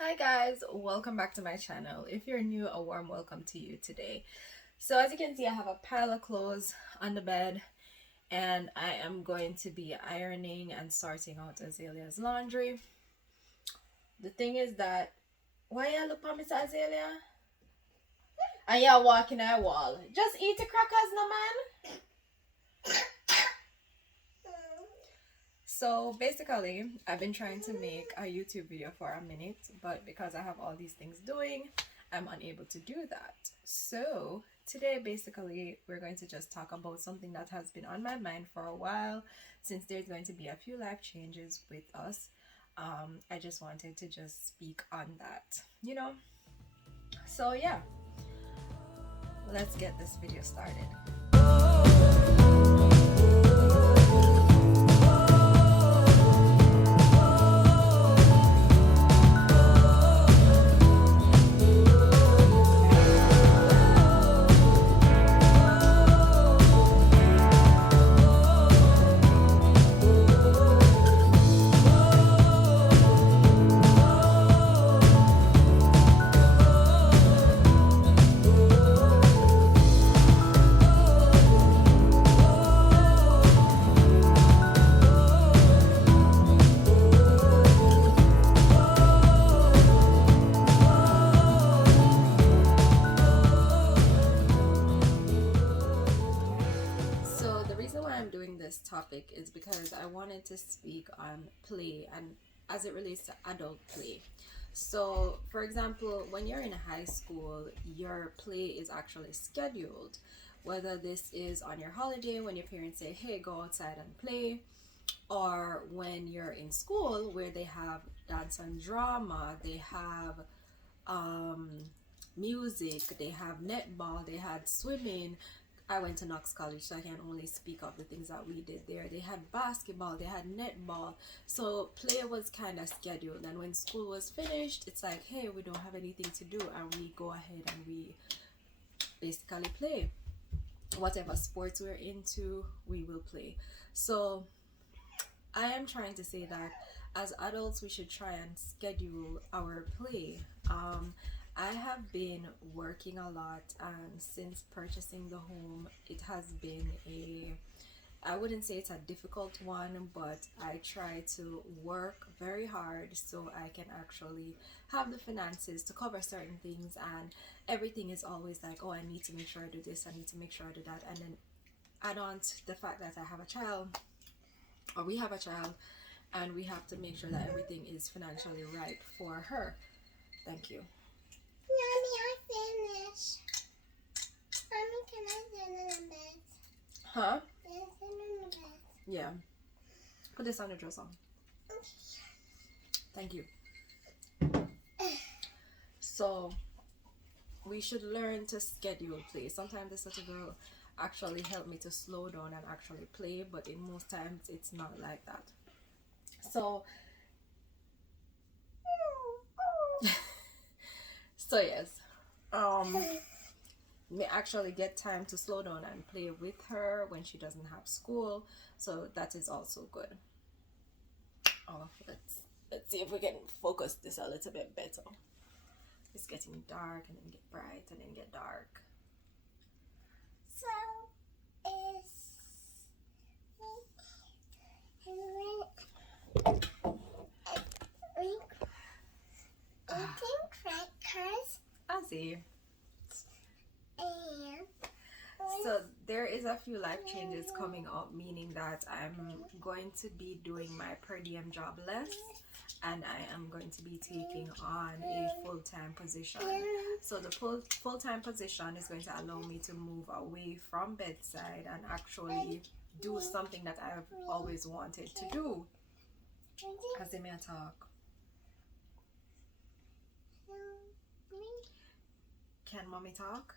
Hi guys, welcome back to my channel. If you're new, a warm welcome to you today. So as you can see, I have a pile of clothes on the bed and I am going to be ironing and sorting out Azalea's laundry. The thing is that, why you look at Miss Azaelia? And you're walking a wall. Just eat the crackers, no man. So basically, I've been trying to make a YouTube video for a minute, but because I have all these things doing, I'm unable to do that. So today, basically, we're going to just talk about something that has been on my mind for a while, since there's going to be a few life changes with us. I just wanted to just speak on that. So yeah, let's get this video started. So the reason why I'm doing this topic is because I wanted to speak on play and as it relates to adult play. So, for example, when you're in high school, your play is actually scheduled. Whether this is on your holiday when your parents say, "Hey, go outside and play," or when you're in school where they have dance and drama, they have um, music, they have netball, they had swimming. I went to Knox College, so I can only speak of the things that we did there. They had basketball, they had netball. So play was kind of scheduled. And when school was finished, it's like, hey, we don't have anything to do. And we go ahead and we basically play. Whatever sports we're into, we will play. So I am trying to say that as adults, we should try and schedule our play. I have been working a lot, and since purchasing the home, it has been I wouldn't say it's a difficult one, but I try to work very hard so I can actually have the finances to cover certain things. And everything is always like, oh, I need to make sure I do this, I need to make sure I do that. And then add on to the fact that I have a child, or we have a child, and we have to make sure that everything is financially right for her. Thank you. Mommy, I finished. Mommy, can I sit in the bed? Huh? Can I sit in the bed? Yeah. Put this on the dresser. Okay. Thank you. So we should learn to schedule play. Sometimes this little girl actually helped me to slow down and actually play, but in most times it's not like that. So so yes. May actually get time to slow down and play with her when she doesn't have school. So that is also good. Oh, let's see if we can focus this a little bit better. It's getting dark and then get bright and then get dark. So, is eating crackers I see. and So there is a few life changes coming up, meaning that I'm going to be doing my per diem job less, and I am going to be taking on a full-time position. So the full-time position is going to allow me to move away from bedside and actually do something that I've always wanted to do. As they may talk. Can mommy talk?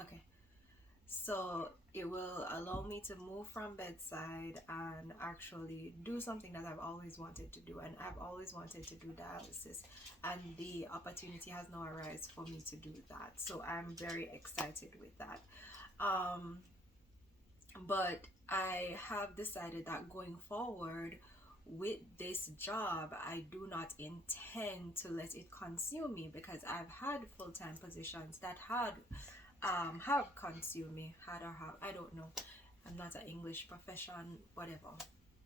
Okay. So it will allow me to move from bedside and actually do something that I've always wanted to do. And I've always wanted to do dialysis, and the opportunity has now arisen for me to do that. So I'm very excited with that. But I have decided that going forward, with this job, I do not intend to let it consume me, because I've had full-time positions that have consumed me, had or have, I don't know. I'm not an English profession, whatever.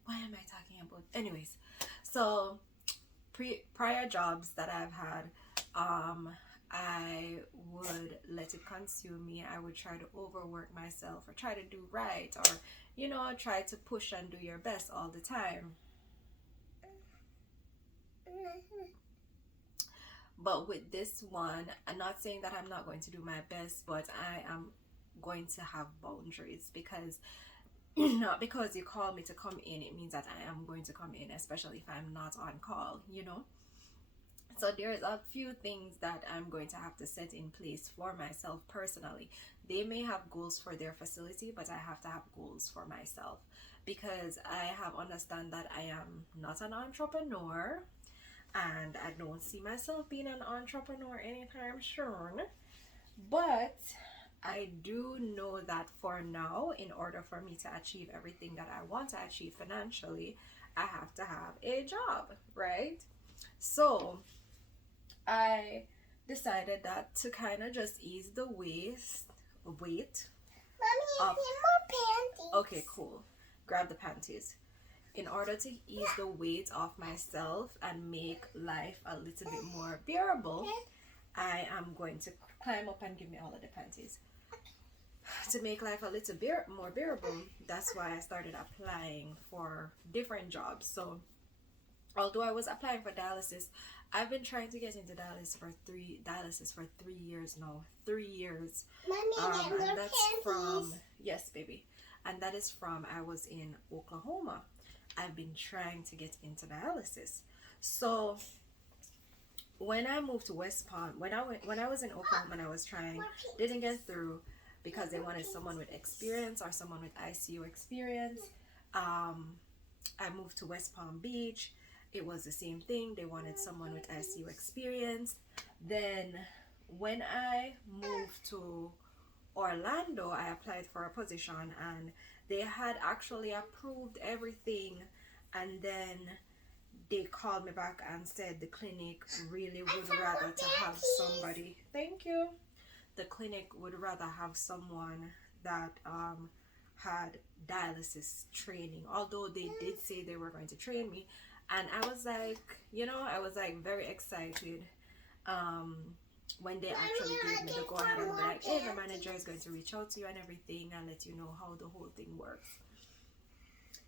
Why am I talking about? Anyways, so prior jobs that I've had, I would let it consume me. I would try to overwork myself, or try to do right, or try to push and do your best all the time. But with this one, I'm not saying that I'm not going to do my best, but I am going to have boundaries, because not because you call me to come in, it means that I am going to come in, especially if I'm not on call. So there's a few things that I'm going to have to set in place for myself personally. They may have goals for their facility, but I have to have goals for myself, because I have understand that I am not an entrepreneur, and I don't see myself being an entrepreneur anytime soon. But I do know that for now, in order for me to achieve everything that I want to achieve financially, I have to have a job, right? So I decided that to kind of just ease the weight Mommy, I of, need more panties. okay, cool. Grab the panties. In order to ease the weight off myself and make life a little bit more bearable, I am going to climb up and give me all of the panties. To make life a little more bearable, that's why I started applying for different jobs. So although I was applying for dialysis, I've been trying to get into dialysis for 3 years now. 3 years. Mommy, get more And that's panties. from, yes, baby. And that is from, I was in Oklahoma. I've been trying to get into dialysis. So when I moved to West Palm, when I was in Oklahoma and I was trying, didn't get through, because they wanted someone with experience, or someone with ICU experience. I moved to West Palm Beach. It was the same thing. They wanted someone with ICU experience. Then when I moved to Orlando, I applied for a position, and they had actually approved everything, and then they called me back and said the clinic really would rather to have somebody. Thank you. The clinic would rather have someone that had dialysis training, although they did say they were going to train me. And I was like very excited when they actually gave me the go ahead and be like, hey, the manager is going to reach out to you and everything, and let you know how the whole thing works.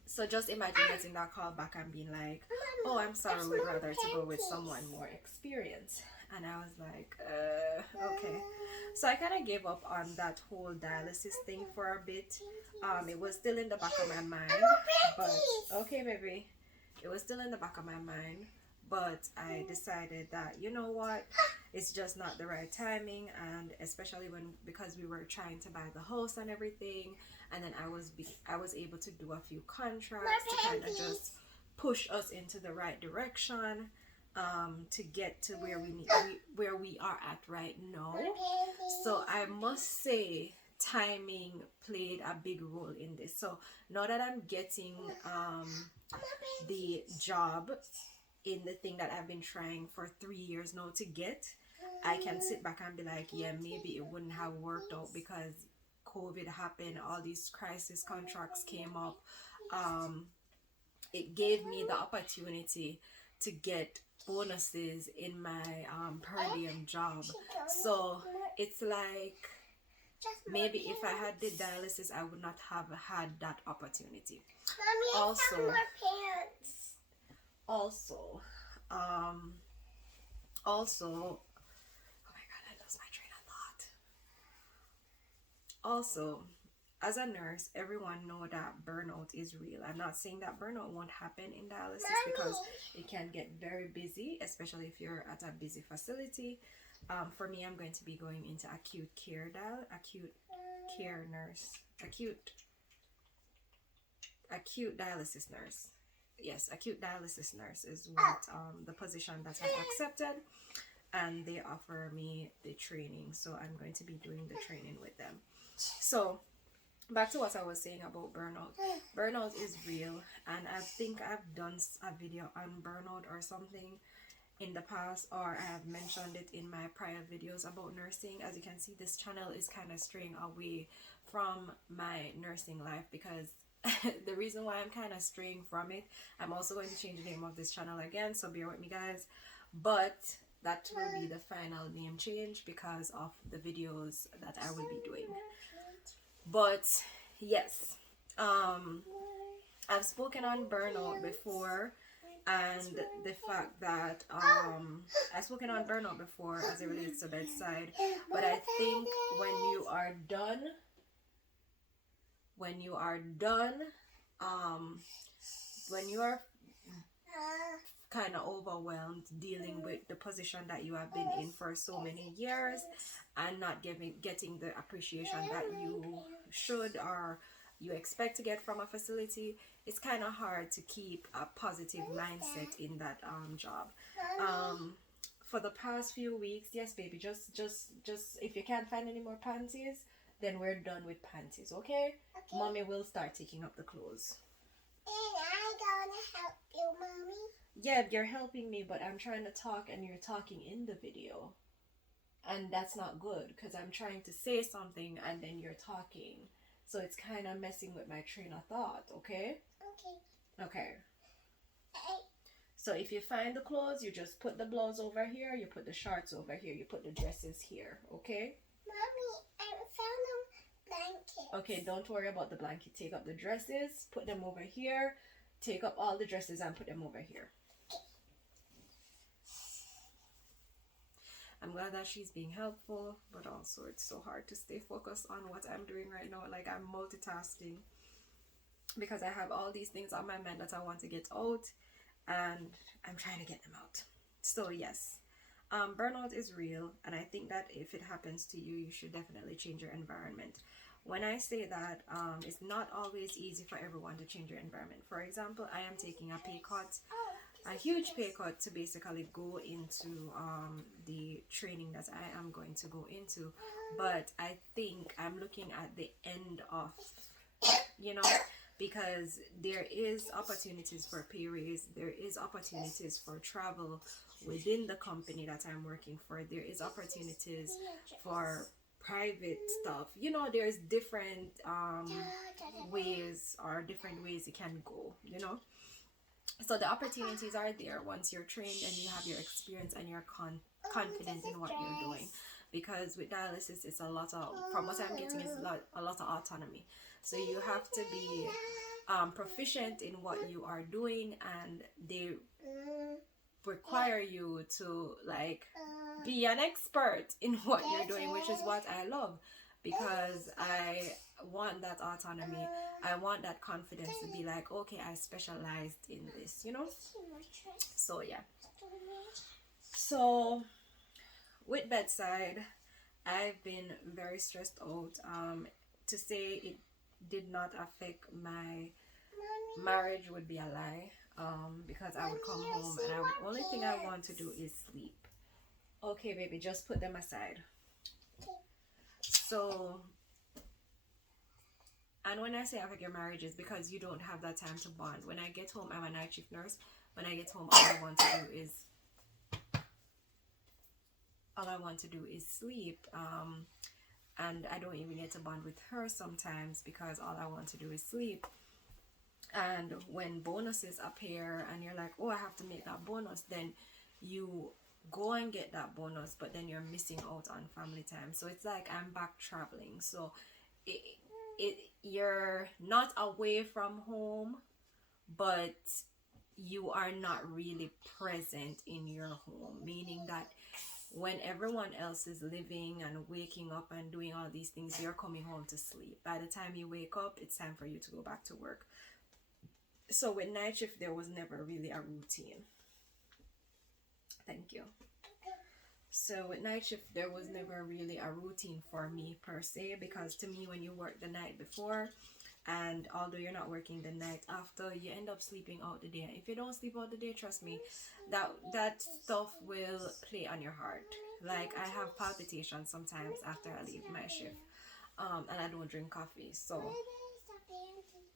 So just imagine getting that call back and being like, oh, I'm sorry, we'd rather to go with someone more experienced. And I was like, okay. So I kind of gave up on that whole dialysis thing for a bit. It was still in the back of my mind, but okay, baby. It was still in the back of my mind, but I decided that, you know what, it's just not the right timing, and especially because we were trying to buy the house and everything, and then I was able to do a few contracts to kind of just push us into the right direction, to get to where we are at right now. So I must say timing played a big role in this. So now that I'm getting the job in the thing that I've been trying for 3 years now to get, I can sit back and be like, yeah, maybe it wouldn't have worked out because COVID happened, all these crisis contracts came up. It gave me the opportunity to get bonuses in my per diem job. So it's like, maybe if I had did dialysis, I would not have had that opportunity. Mommy, I found more pants. Also, oh my god, I lost my train of thought. Also, as a nurse, everyone know that burnout is real. I'm not saying that burnout won't happen in dialysis, because it can get very busy, especially if you're at a busy facility. For me, I'm going to be going into acute care dialysis nurse. Yes, acute dialysis nurse is what the position that I accepted, and they offer me the training, so I'm going to be doing the training with them. So back to what I was saying about burnout. Burnout is real, and I think I've done a video on burnout or something in the past, or I have mentioned it in my prior videos about nursing. As you can see, this channel is kind of straying away from my nursing life because the reason why I'm kind of straying from it, I'm also going to change the name of this channel again, so bear with me, guys. But that will be the final name change because of the videos that I will be doing. But yes, I've spoken on burnout before, and the fact that I've spoken on burnout before as it relates to bedside. But I think when you are done, when you are kind of overwhelmed dealing with the position that you have been in for so many years and not getting the appreciation that you should or you expect to get from a facility, it's kind of hard to keep a positive mindset in that job. For the past few weeks, yes baby, just if you can't find any more panties, then we're done with panties, okay? Mommy will start taking up the clothes. And I'm gonna help you, Mommy. Yeah, you're helping me, but I'm trying to talk and you're talking in the video. And that's not good because I'm trying to say something and then you're talking. So it's kind of messing with my train of thought, okay? Okay. So if you find the clothes, you just put the blouse over here, you put the shorts over here, you put the dresses here, okay? Mommy, I found them blankets. Okay, don't worry about the blanket. Take up the dresses, put them over here. Take up all the dresses and put them over here. I'm glad that she's being helpful, but also it's so hard to stay focused on what I'm doing right now. Like, I'm multitasking because I have all these things on my mind that I want to get out, and I'm trying to get them out. So yes, burnout is real, and I think that if it happens to you, you should definitely change your environment. When I say that, it's not always easy for everyone to change your environment. For example, I am taking a pay cut, a huge pay cut, to basically go into the training that I am going to go into. But I think I'm looking at the end of, because there is opportunities for pay raise, there is opportunities for travel within the company that I'm working for, there is opportunities for private stuff. There's different ways you can go, so the opportunities are there once you're trained and you have your experience and you're confident in what you're doing. Because with dialysis, it's a lot of, from what I'm getting, is a lot of autonomy. So you have to be proficient in what you are doing, and they require you to be an expert in what you're doing, which is what I love, because I want that autonomy. I want that confidence to be like, okay, I specialized in this, So yeah. So with bedside, I've been very stressed out. To say it did not affect my marriage would be a lie, because I would come home and the only thing I want to do is sleep. Okay baby, just put them aside. So, and when I say affect your marriage, is because you don't have that time to bond. When I get home, I'm a night shift nurse. When I get home, all I want to do is sleep. And I don't even get to bond with her sometimes because all I want to do is sleep. And when bonuses appear and you're like, oh, I have to make that bonus, then you go and get that bonus, but then you're missing out on family time. So it's like I'm back traveling. So you're not away from home, but you are not really present in your home, meaning that when everyone else is living and waking up and doing all these things, you're coming home to sleep. By the time you wake up, it's time for you to go back to work. So with night shift, there was never really a routine. Thank you. So with night shift, there was never really a routine for me per se, because to me, when you work the night before, and although you're not working the night after, you end up sleeping out the day. If you don't sleep out the day, trust me, that stuff will play on your heart. Like, I have palpitations sometimes after I leave my shift. and I don't drink coffee. So Why did I stop dancing?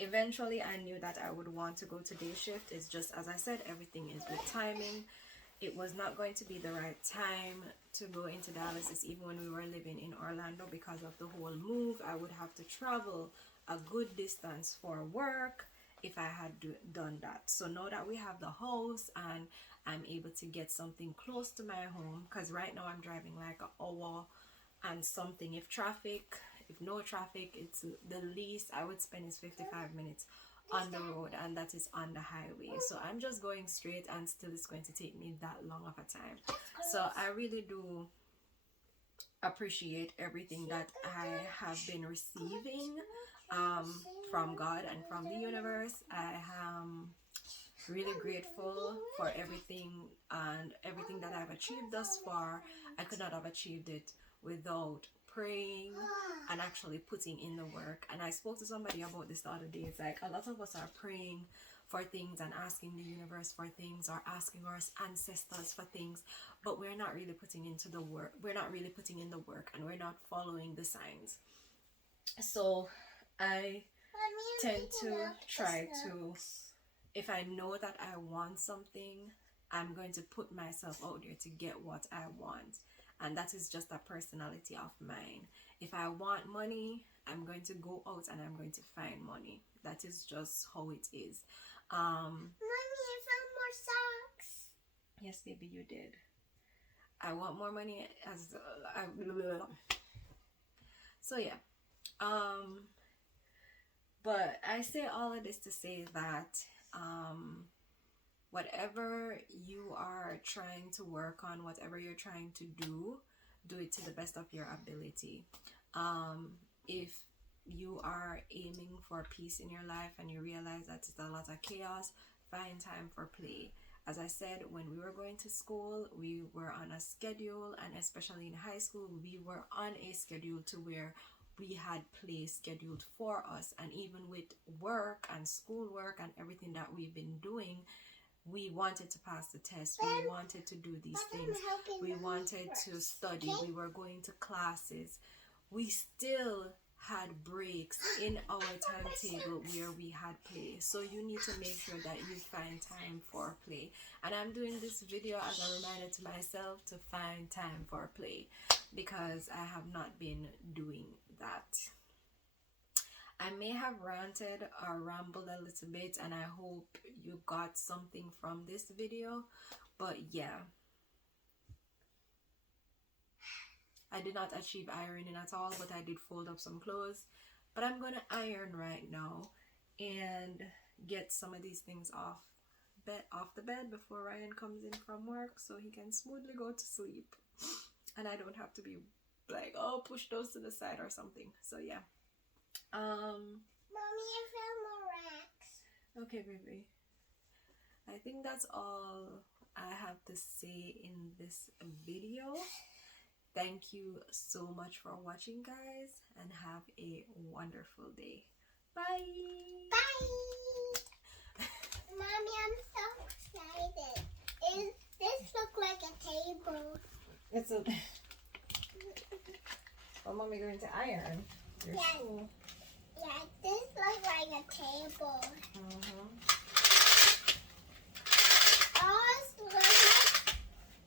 eventually I knew that I would want to go to day shift. It's just, as I said, everything is with timing. It was not going to be the right time to go into dialysis even when we were living in Orlando because of the whole move. I would have to travel a good distance for work if I had done that. So now that we have the house and I'm able to get something close to my home, because right now I'm driving like an hour and something. If no traffic, it's the least I would spend is 55 minutes on the road, and that is on the highway. So I'm just going straight, and still it's going to take me that long of a time. So I really do appreciate everything that I have been receiving from God and from the universe. I am really grateful for everything and everything that I've achieved thus far. I could not have achieved it without praying and actually putting in the work. And I spoke to somebody about this the other day. It's like a lot of us are praying for things and asking the universe for things or asking our ancestors for things, but we're not really putting into the work. We're not really putting in the work, and we're not following the signs. So I tend to try to, if I know that I want something, I'm going to put myself out there to get what I want. And that is just a personality of mine. If I want money, I'm going to go out and I'm going to find money. That is just how it is. Mommy, I found more socks. Yes, baby, you did. I want more money so yeah. But I say all of this to say that whatever you are trying to work on, whatever you're trying to do it to the best of your ability. If you are aiming for peace in your life and you realize that it's a lot of chaos, find time for play. As I said, when we were going to school, we were on a schedule, and especially in high school, we were on a schedule to where we had play scheduled for us. And even with work and schoolwork and everything that we've been doing, we wanted to pass the test. We wanted to do these things. We wanted to study. We were going to classes. We still had breaks in our timetable where we had play. So you need to make sure that you find time for play. And I'm doing this video as a reminder to myself to find time for play, because I have not been doing that. I may have ranted or rambled a little bit, and I hope you got something from this video. But yeah, I did not achieve ironing at all, but I did fold up some clothes. But I'm gonna iron right now and get some of these things off the bed before Ryan comes in from work, so he can smoothly go to sleep and I don't have to be like, oh, push those to the side or something. So yeah. Mommy, I found more racks. Okay, baby. I think that's all I have to say in this video. Thank you so much for watching, guys, and have a wonderful day. Bye. Bye. Mommy, I'm so excited. This looks like a table. It's a. Well, mommy going to iron. Your shoe. Yeah, this looks like a table. Oh,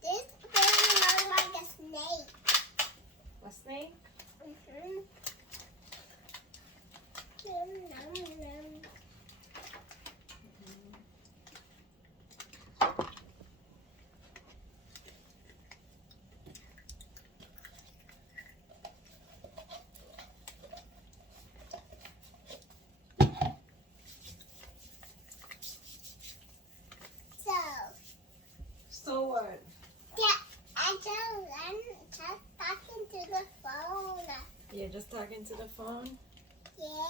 this thing looks like a snake. A snake? Nom, nom, nom. So what? Yeah, I'm just talking to the phone. You're just talking to the phone? Yeah.